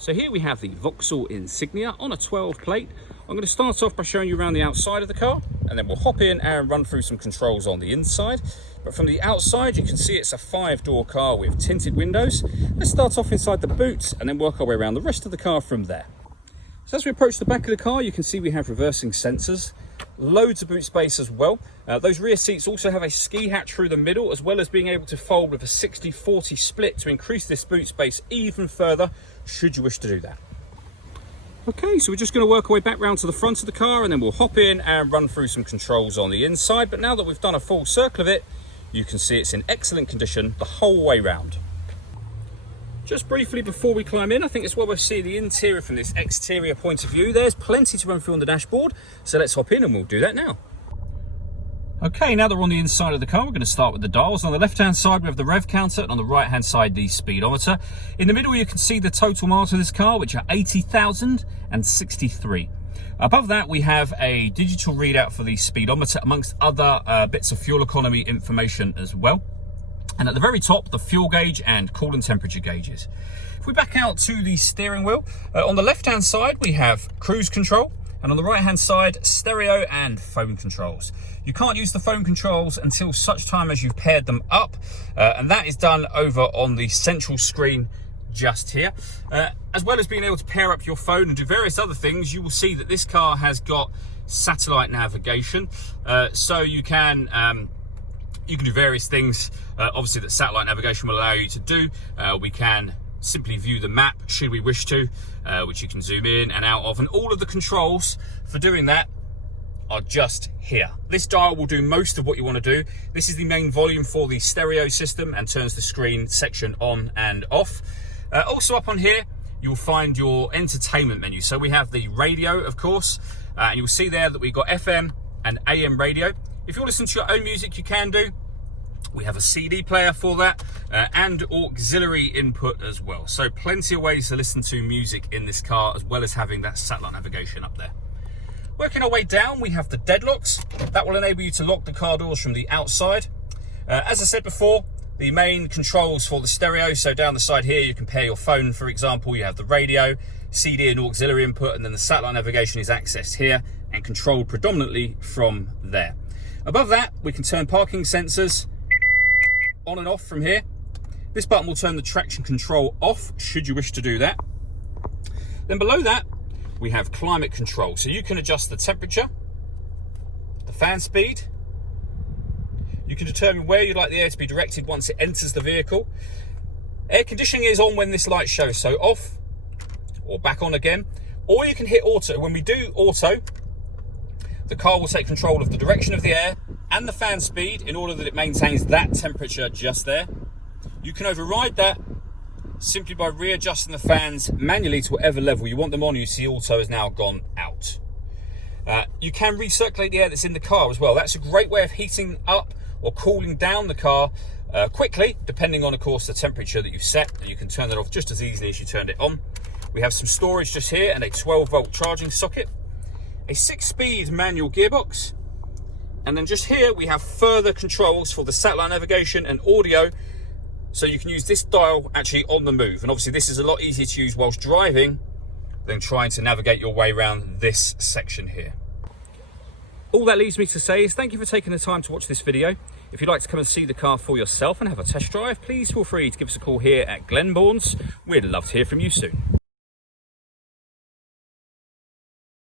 So here we have the Vauxhall Insignia on a 12 plate. I'm going to start off by showing you around the outside of the car, and then we'll hop in and run through some controls on the inside. But from the outside, you can see it's a 5-door car with tinted windows. Let's start off inside the boot and then work our way around the rest of the car from there. So as we approach the back of the car, you can see we have reversing sensors, loads of boot space as well. Those rear seats also have a ski hatch through the middle, as well as being able to fold with a 60-40 split to increase this boot space even further, should you wish to do that. Okay, so we're just going to work our way back round to the front of the car, and then we'll hop in and run through some controls on the inside. But now that we've done a full circle of it, you can see it's in excellent condition the whole way round. Just briefly before we climb in, I think it's well worth seeing the interior from this exterior point of view. There's plenty to run through on the dashboard, so let's hop in and we'll do that now. Okay, now that we're on the inside of the car, we're going to start with the dials. On the left-hand side, we have the rev counter, and on the right-hand side, the speedometer. In the middle, you can see the total miles of this car, which are 80,063. Above that, we have a digital readout for the speedometer, amongst other bits of fuel economy information as well. And at the very top, the fuel gauge and coolant temperature gauges. If we back out to the steering wheel, on the left-hand side, we have cruise control, and on the right-hand side, stereo and phone controls. You can't use the phone controls until such time as you've paired them up, and that is done over on the central screen just here. As well as being able to pair up your phone and do various other things, you will see that this car has got satellite navigation, so you can do various things, obviously, that satellite navigation will allow you to do. We can simply view the map should we wish to, which you can zoom in and out of, and all of the controls for doing that are just here. This dial will do most of what you want to do. This is the main volume for the stereo system and turns the screen section on and off. Also up on here, you'll find your entertainment menu. So we have the radio, of course, and you'll see there that we've got FM and AM radio. If you want to listen to your own music, you can do. We have a CD player for that, and auxiliary input as well. So plenty of ways to listen to music in this car, as well as having that satellite navigation up there. Working our way down, we have the deadlocks. That will enable you to lock the car doors from the outside. As I said before, the main controls for the stereo. So down the side here, you can pair your phone, for example. You have the radio, CD and auxiliary input, and then the satellite navigation is accessed here and controlled predominantly from there. Above that, we can turn parking sensors on and off from here. This button will turn the traction control off, should you wish to do that. Then below that, we have climate control. So you can adjust the temperature, the fan speed. You can determine where you'd like the air to be directed once it enters the vehicle. Air conditioning is on when this light shows, so off or back on again. Or you can hit auto. When we do auto, the car will take control of the direction of the air and the fan speed in order that it maintains that temperature just there. You can override that simply by readjusting the fans manually to whatever level you want them on. You see auto has now gone out. You can recirculate the air that's in the car as well. That's a great way of heating up or cooling down the car quickly, depending on, of course, the temperature that you've set. And you can turn that off just as easily as you turned it on. We have some storage just here and a 12-volt charging socket, a 6-speed manual gearbox, and then just here we have further controls for the satellite navigation and audio, so you can use this dial actually on the move. And obviously this is a lot easier to use whilst driving than trying to navigate your way around this section here. All that leaves me to say is thank you for taking the time to watch this video. If you'd like to come and see the car for yourself and have a test drive, please feel free to give us a call here at Glenbourne's. We'd love to hear from you soon.